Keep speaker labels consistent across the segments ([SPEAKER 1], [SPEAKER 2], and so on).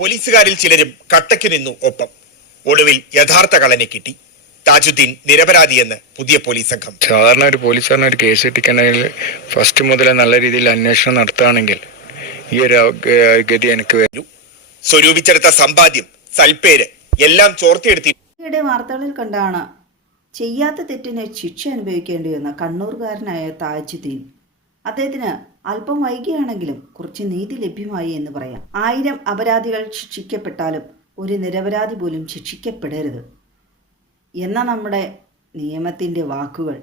[SPEAKER 1] പോലീസുകാരിൽ ചിലരും കട്ടയ്ക്ക് നിന്നു ഒപ്പം. ഒടുവിൽ യഥാർത്ഥ കളനെ കിട്ടി. താജുദ്ദീൻ നിരപരാധിയെന്ന് പുതിയ പോലീസ് സംഘം.
[SPEAKER 2] സാധാരണ ഒരു പോലീസുകാരൻ ഒരു കേസ് കിട്ടിക്കണമെങ്കിൽ ഫസ്റ്റ് മുതൽ നല്ല രീതിയിൽ അന്വേഷണം നടത്തുകയാണെങ്കിൽ ഈ ഒരു ഗതി എനിക്ക് വരും.
[SPEAKER 1] സ്വരൂപിച്ചെടുത്ത സമ്പാദ്യം സൽപ്പേര് എല്ലാം ചോർത്തിയെടുത്തി
[SPEAKER 3] ഈയിടെ വാർത്തകളിൽ കണ്ടാണ്. ചെയ്യാത്ത തെറ്റിന് ശിക്ഷ അനുഭവിക്കേണ്ടി വന്ന കണ്ണൂർകാരനായ താജുദ്ദീൻ. അദ്ദേഹത്തിന് അല്പം വൈകിയാണെങ്കിലും കുറച്ച് നീതി ലഭ്യമായി എന്ന് പറയാം. ആയിരം അപരാധികൾ ശിക്ഷിക്കപ്പെട്ടാലും ഒരു നിരപരാധി പോലും ശിക്ഷിക്കപ്പെടരുത്. എന്ന നമ്മുടെ നിയമത്തിന്റെ വാക്കുകൾ.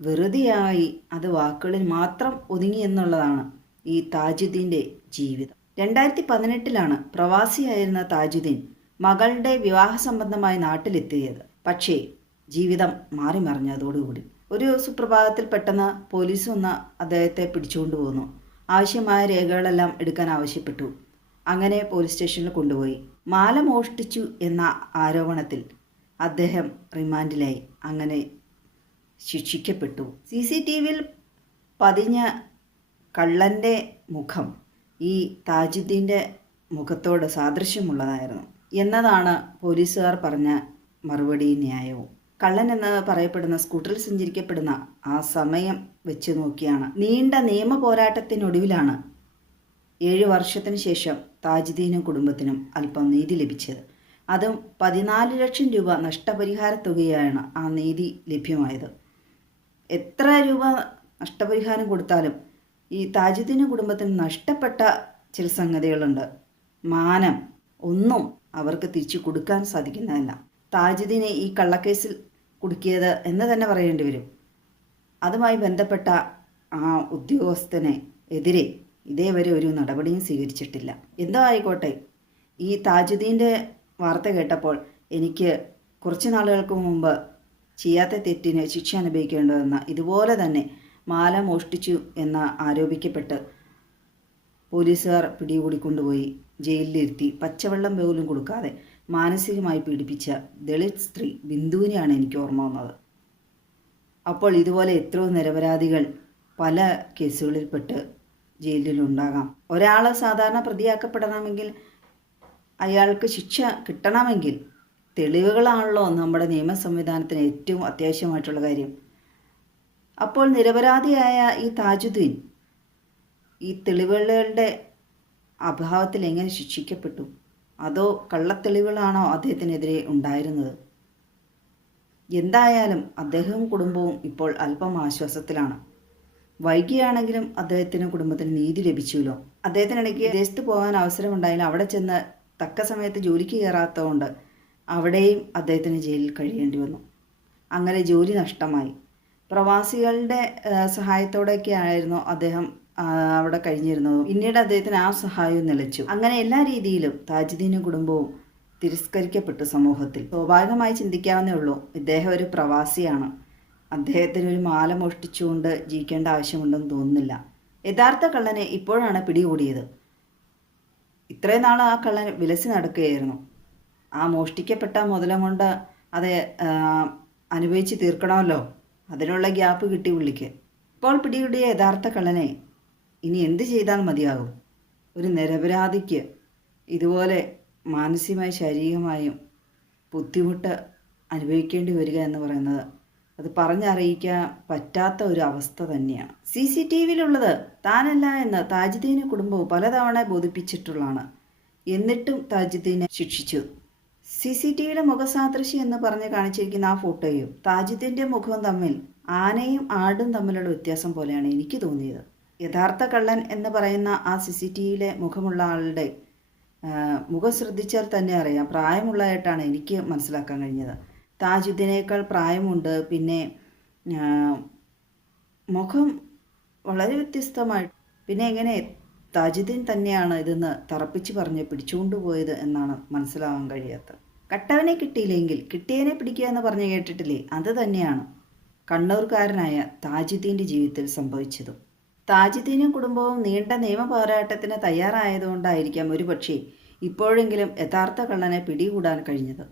[SPEAKER 3] വെറുതെയായി അത് വാക്കുകളിൽ മാത്രം ഒതുങ്ങി എന്നുള്ളതാണ് ഈ താജുദ്ദീന്റെ ജീവിതം. രണ്ടായിരത്തി പതിനെട്ടിലാണ് പ്രവാസിയായിരുന്ന താജുദ്ദീൻ മകളുടെ വിവാഹ സംബന്ധമായി നാട്ടിലെത്തിയത്. പക്ഷേ ജീവിതം മാറി മറിഞ്ഞതോടുകൂടി ഒരു സുപ്രഭാതത്തിൽ പെട്ടെന്ന് പോലീസ് വന്ന് അദ്ദേഹത്തെ പിടിച്ചുകൊണ്ടു പോന്നു. ആവശ്യമായ രേഖകളെല്ലാം എടുക്കാൻ ആവശ്യപ്പെട്ടു. അങ്ങനെ പോലീസ് സ്റ്റേഷനിൽ കൊണ്ടുപോയി. മാല മോഷ്ടിച്ചു എന്ന ആരോപണത്തിൽ അദ്ദേഹം റിമാൻഡിലായി. അങ്ങനെ ശിക്ഷിക്കപ്പെട്ടു. സി സി ടി വിയിൽ പതിഞ്ഞ കള്ളന്റെ മുഖം ഈ താജുദ്ദീന്റെ മുഖത്തോട് സാദൃശ്യമുള്ളതായിരുന്നു. എന്നതാണ് പോലീസുകാർ പറഞ്ഞ മറുപടി ന്യായവും. കള്ളൻ എന്ന് പറയപ്പെടുന്ന സ്കൂട്ടറിൽ സഞ്ചരിക്കപ്പെടുന്ന ആ സമയം വെച്ച് നോക്കിയാണ്. നീണ്ട നിയമ പോരാട്ടത്തിനൊടുവിലാണ് ഏഴ് വർഷത്തിന് ശേഷം താജുദ്ദീനും കുടുംബത്തിനും അല്പം നീതി ലഭിച്ചത്. അതും പതിനാല് ലക്ഷം രൂപ നഷ്ടപരിഹാര തുകയാണ് ആ നീതി ലഭ്യമായത്. എത്ര രൂപ നഷ്ടപരിഹാരം കൊടുത്താലും ഈ താജുദ്ദീനും കുടുംബത്തിന് നഷ്ടപ്പെട്ട ചില സംഗതികളുണ്ട്. മാനം ഒന്നും അവർക്ക് തിരിച്ചു കൊടുക്കാൻ സാധിക്കുന്നതല്ല. താജുദ്ദീനെ ഈ കള്ളക്കേസിൽ കുടുക്കിയത് എന്ന് തന്നെ പറയേണ്ടി വരും. അതുമായി ബന്ധപ്പെട്ട ആ ഉദ്യോഗസ്ഥനെ എതിരെ ഇതേവരെ ഒരു നടപടിയും സ്വീകരിച്ചിട്ടില്ല. എന്തോ ആയിക്കോട്ടെ. ഈ താജുദ്ദീന്റെ വാർത്ത കേട്ടപ്പോൾ എനിക്ക് കുറച്ച് നാളുകൾക്ക് മുമ്പ് ചെയ്യാത്ത തെറ്റിന് ശിക്ഷ അനുഭവിക്കേണ്ടതെന്ന ഇതുപോലെ തന്നെ മാല മോഷ്ടിച്ചു എന്ന് ആരോപിക്കപ്പെട്ട് പോലീസുകാർ പിടികൂടിക്കൊണ്ടുപോയി ജയിലിലിരുത്തി പച്ചവെള്ളം പോലും കൊടുക്കാതെ മാനസികമായി പീഡിപ്പിച്ച ദളിത് സ്ത്രീ ബിന്ദുവിനെയാണ് എനിക്ക് ഓർമ്മ വന്നത്. അപ്പോൾ ഇതുപോലെ എത്രയോ നിരപരാധികൾ പല കേസുകളിൽപ്പെട്ട് ജയിലിലുണ്ടാകാം ഒരാൾ സാധാരണ പ്രതിയാക്കപ്പെടണമെങ്കിൽ അയാൾക്ക് ശിക്ഷ കിട്ടണമെങ്കിൽ തെളിവുകളാണല്ലോ നമ്മുടെ നിയമ സംവിധാനത്തിന് ഏറ്റവും അത്യാവശ്യമായിട്ടുള്ള കാര്യം. അപ്പോൾ നിരപരാധിയായ ഈ താജുദ്ദീൻ ഈ തെളിവുകളുടെ അഭാവത്തിൽ എങ്ങനെ ശിക്ഷിക്കപ്പെട്ടു? അതോ കള്ളത്തെളിവുകളാണോ അദ്ദേഹത്തിനെതിരെ ഉണ്ടായിരുന്നത്? എന്തായാലും അദ്ദേഹവും കുടുംബവും ഇപ്പോൾ അല്പം ആശ്വാസത്തിലാണ്. വൈകിയാണെങ്കിലും അദ്ദേഹത്തിനും കുടുംബത്തിന് നീതി ലഭിച്ചുല്ലോ അദ്ദേഹത്തിനിടയ്ക്ക് വിദേശത്ത് പോകാൻ അവസരമുണ്ടായാലും അവിടെ ചെന്ന് തക്ക സമയത്ത് ജോലിക്ക് കയറാത്തതുകൊണ്ട് അവിടെയും അദ്ദേഹത്തിന് ജയിലിൽ കഴിയേണ്ടി വന്നു. അങ്ങനെ ജോലി നഷ്ടമായി. പ്രവാസികളുടെ സഹായത്തോടെയൊക്കെ ആയിരുന്നു അദ്ദേഹം അവിടെ കഴിഞ്ഞിരുന്നത്. പിന്നീട് അദ്ദേഹത്തിന് ആ സഹായവും നിലച്ചു. അങ്ങനെ എല്ലാ രീതിയിലും താജുദ്ദീനും കുടുംബവും തിരസ്കരിക്കപ്പെട്ടു സമൂഹത്തിൽ. സ്വാഭാവികമായി ചിന്തിക്കാവുന്നേ ഉള്ളൂ ഇദ്ദേഹം ഒരു പ്രവാസിയാണ്. അദ്ദേഹത്തിന് ഒരു മാല മോഷ്ടിച്ചുകൊണ്ട് ജീവിക്കേണ്ട ആവശ്യമുണ്ടെന്ന് തോന്നുന്നില്ല. യഥാർത്ഥ കള്ളനെ ഇപ്പോഴാണ് പിടികൂടിയത്. ഇത്രയും നാൾ ആ കള്ളൻ വിലസി നടക്കുകയായിരുന്നു. ആ മോഷ്ടിക്കപ്പെട്ട മുതലം കൊണ്ട് അത് അനുഭവിച്ച് തീർക്കണമല്ലോ. അതിനുള്ള ഗ്യാപ്പ് കിട്ടി പുള്ളിക്ക്. ഇപ്പോൾ പിടികൂടിയ യഥാർത്ഥ കള്ളനെ ഇനി എന്ത് ചെയ്താൽ മതിയാകും? ഒരു നിരപരാധിക്ക് ഇതുപോലെ മാനസികമായി ശാരീരികമായും ബുദ്ധിമുട്ട് അനുഭവിക്കേണ്ടി വരിക എന്ന് പറയുന്നത് അത് പറഞ്ഞറിയിക്കാൻ പറ്റാത്ത ഒരു അവസ്ഥ തന്നെയാണ്. സി സി ടി വിയിലുള്ളത് താനല്ല എന്ന് താജുദ്ദീന് കുടുംബവും പലതവണ ബോധിപ്പിച്ചിട്ടുള്ളതാണ്. എന്നിട്ടും താജുദ്ദീനെ ശിക്ഷിച്ചു. സി സി ടി വിയിലെ മുഖസാദൃശ്യം എന്ന് പറഞ്ഞ് കാണിച്ചിരിക്കുന്ന ആ ഫോട്ടോയും താജുദ്ദീന്റെ മുഖവും തമ്മിൽ ആനയും ആടും തമ്മിലുള്ള വ്യത്യാസം പോലെയാണ് എനിക്ക് തോന്നിയത്. യഥാർത്ഥ കള്ളൻ എന്ന് പറയുന്ന ആ സി സി ടി വിയിലെ മുഖമുള്ള ആളുടെ മുഖം ശ്രദ്ധിച്ചാൽ തന്നെ അറിയാം. പ്രായമുള്ളതായിട്ടാണ് എനിക്ക് മനസ്സിലാക്കാൻ കഴിഞ്ഞത്. താജുദ്ദീനേക്കാൾ പ്രായമുണ്ട്. പിന്നെ മുഖം വളരെ വ്യത്യസ്തമായി പിന്നെ എങ്ങനെ താജുദ്ദീൻ തന്നെയാണ് ഇതെന്ന് തറപ്പിച്ച് പറഞ്ഞ് പിടിച്ചുകൊണ്ട് പോയത് എന്നാണ് മനസ്സിലാവാൻ കഴിയാത്തത് കട്ടവനെ കിട്ടിയില്ലെങ്കിൽ കിട്ടിയവനെ പിടിക്കുക എന്ന് പറഞ്ഞ് കേട്ടിട്ടില്ലേ? അത് തന്നെയാണ് കണ്ണൂർക്കാരനായ താജുദ്ദീന്റെ ജീവിതത്തിൽ സംഭവിച്ചതും. താജുദ്ദീനും കുടുംബവും നീണ്ട നിയമ പോരാട്ടത്തിന് തയ്യാറായതുകൊണ്ടായിരിക്കാം ഒരുപക്ഷേ ഇപ്പോഴെങ്കിലും യഥാർത്ഥ കള്ളനെ പിടികൂടാൻ കഴിഞ്ഞത്.